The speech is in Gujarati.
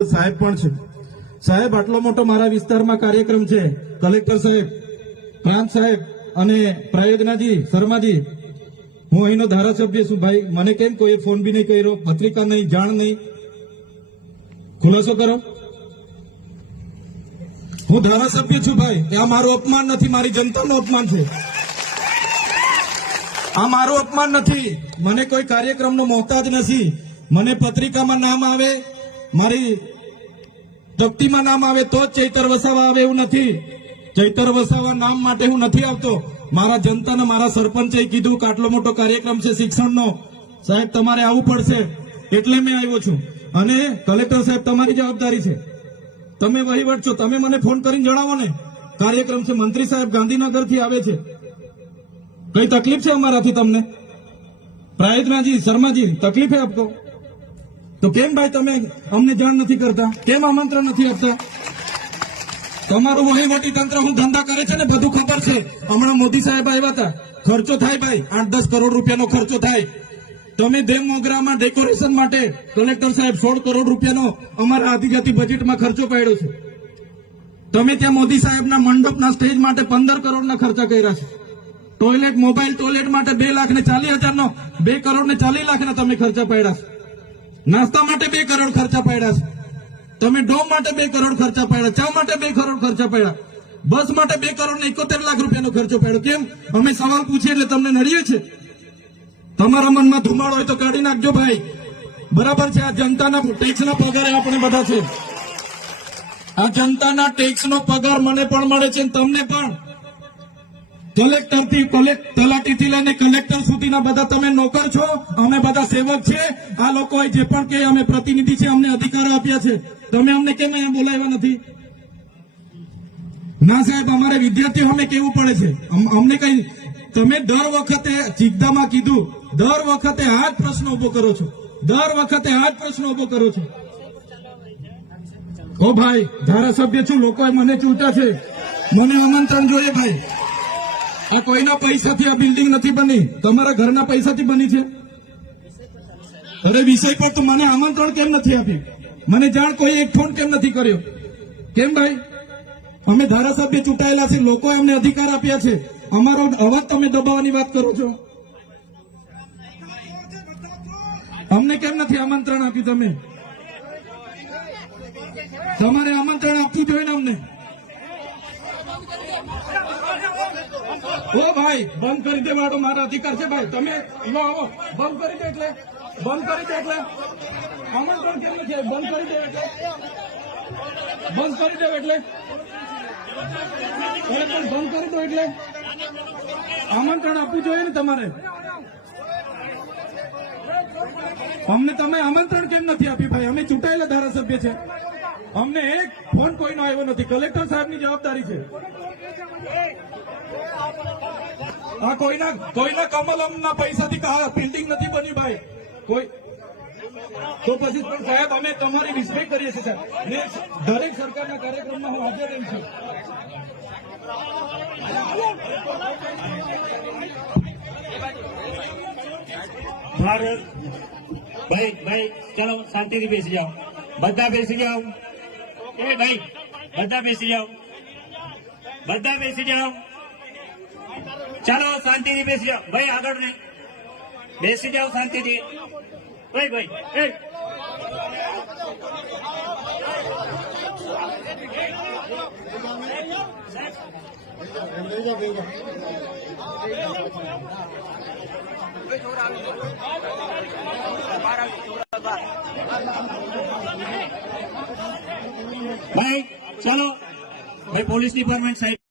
સાહેબ પણ છે. સાહેબ આટલો મોટો મારા વિસ્તારમાં કાર્યક્રમ છે. કલેક્ટર સાહેબ, પ્રાંત સાહેબ અને પ્રાયોજનાજી શર્માજી, હું અહીંનો ધારાસભ્ય છું ભાઈ. મને કેમ કોઈ ફોન બી નહીં કર્યો, પત્રિકા નહીં, જાણ નહીં, ખુલાસો કરો. હું ધારાસભ્ય છું ભાઈ. આ મારું અપમાન નથી, મારી જનતાનું અપમાન છે. આ મારું અપમાન નથી. મને કોઈ કાર્યક્રમનો મોહતાજ નથી. મને પત્રિકામાં નામ આવે, મારી તકતીમાં નામ આવે તો જ ચૈતર વસાવા આવે એવું નથી. ચૈતર વસાવા નામ માટે હું નથી આવતો. મારા જનતાને મારા સરપંચે કીધું કે આટલો મોટો કાર્યક્રમ છે શિક્ષણનો, સાહેબ તમારે આવવું પડશે, એટલે મેં આવ્યો છું. અને કલેક્ટર સાહેબ તમારી જવાબદારી છે, તમે વહીવટ છો, તમે મને ફોન કરીને જણાવો ને કાર્યક્રમ છે. મંત્રી સાહેબ ગાંધીનગરથી આવે છે, કઈ તકલીફ છે અમારાથી તમને? પ્રાયોજનાજી શર્માજી, તકલીફ હે આપકો? તો કેમ ભાઈ તમે અમને જાણ નથી કરતા? કેમ આમંત્રણ નથી આપતા? તમારું વહીવટી તંત્ર હું ધંધા કરે છે ને બધું ખબર છે. હમણાં મોદી સાહેબ આવ્યા હતા, ખર્ચો થાય ભાઈ, 8-10 કરોડ રૂપિયાનો ખર્ચો થાય. તમે દેવ મોગરામાં ડેકોરેશન માટે કલેક્ટર સાહેબ 16 કરોડ રૂપિયાનો અમારા આદિજાતિ બજેટમાં ખર્ચો પાડ્યો છે. તમે ત્યાં મોદી સાહેબના મંડપના સ્ટેજ માટે 15 કરોડના ખર્ચા કર્યા છે. ટોયલેટ, મોબાઈલ ટોયલેટ માટે 2,40,000નો 2 કરોડ ને 40 લાખના તમે ખર્ચા પાડ્યા છે. નાસ્તા માટે 2 કરોડ ખર્ચા પાડ્યા છે. તમે ડોમ માટે 2 કરોડ ખર્ચા પાડ્યા, ચા માટે 2 કરોડ ખર્ચા પાડ્યા, બસ માટે 2 કરોડ ને 71 લાખ રૂપિયાનો ખર્ચો પાડ્યો. કેમ? અમે સવાલ પૂછીએ એટલે તમને નડીએ છે? તમારા મનમાં ધુમાડો હોય તો કાઢી નાખજો ભાઈ. બરાબર છે, આ જનતાના ટેક્સના પગારે આપણે બધા છે. આ જનતાના ટેક્સનો પગાર મને પણ મળે છે, તમને પણ. કલેક્ટરથી તલાટીથી લઈને કલેક્ટર સુધીના બધા તમે નોકર છો, અમે બધા સેવક છે. આ લોકો જે પણ કે અમે પ્રતિનિધિ છે, અમને અધિકારો આપ્યા છે. તમે અમને કેમ અહીંયા બોલાવ્યા નથી? ના સાહેબ, અમારે વિદ્યાર્થીઓ અમે કેવું પડે છે. અમને કઈ, તમે દર વખતે ચિકદામાં કીધું, દર વખતે આ જ પ્રશ્ન ઉભો કરો છો, દર વખતે આ જ પ્રશ્ન ઉભો કરો છો. ઓ ભાઈ, ધારાસભ્ય છું, લોકોએ મને ચૂંટા છે, મને આમંત્રણ જોઈએ ભાઈ. આ કોઈના પૈસાથી આ બિલ્ડિંગ નથી બની, તમારા ઘરના પૈસાથી બની છે. અરે વિષય પર તો મને આમંત્રણ કેમ નથી આપ્યું? મને જાણ કોઈ એક ફોન કેમ નથી કર્યો? કેમ ભાઈ? અમે ધારાસભ્ય ચૂંટાયેલા છે, લોકોએ અમને અધિકાર આપ્યા છે, અમારો અવાજ તમે દબાવવાની વાત કરો છો. અમને કેમ નથી આમંત્રણ આપ્યું? તમે તમારે આમંત્રણ આપવું જોઈએ ને અમને. ઓ ભાઈ, બંધ કરી દેવાનો મારા અધિકાર છે ભાઈ. તમે લો આવો, બંધ કરી દે એટલે, બંધ કરી દે એટલે આમંત્રણ કેમ નથી? બંધ કરી દે એટલે, બંધ કરી દે એટલે, પણ બંધ કરી દો એટલે આમંત્રણ આપવું જોઈએ ને તમારે. અમને તમે આમંત્રણ કેમ નથી આપ્યું ભાઈ? અમે ચૂંટાયેલા ધારાસભ્ય છે, અમને એક ફોન કોઈનો આવ્યો નથી. કલેક્ટર સાહેબની જવાબદારી છે. આ કોઈના કમલમના પૈસાથી બિલ્ડિંગ નથી બની ભાઈ. કોઈ તો પછી પણ સાહેબ, અમે તમારી રિસ્પેક્ટ કરીએ છીએ સાહેબ. દરેક સરકારના કાર્યક્રમમાં હું હાજર રહું છું. ભાઈ ચલો શાંતિથી બેસી જાઓ, બધા બેસી જાઓ. એ ભાઈ બધા બેસી જાઓ, બધા બેસી જાઓ. ચાલો શાંતિથી બેસી જાઓ ભાઈ, આગળ નહીં, બેસી જાઓ શાંતિથી. ભાઈ ભાઈ ચલો ભાઈ, પોલીસ ડિપાર્ટમેન્ટ સાહેબ.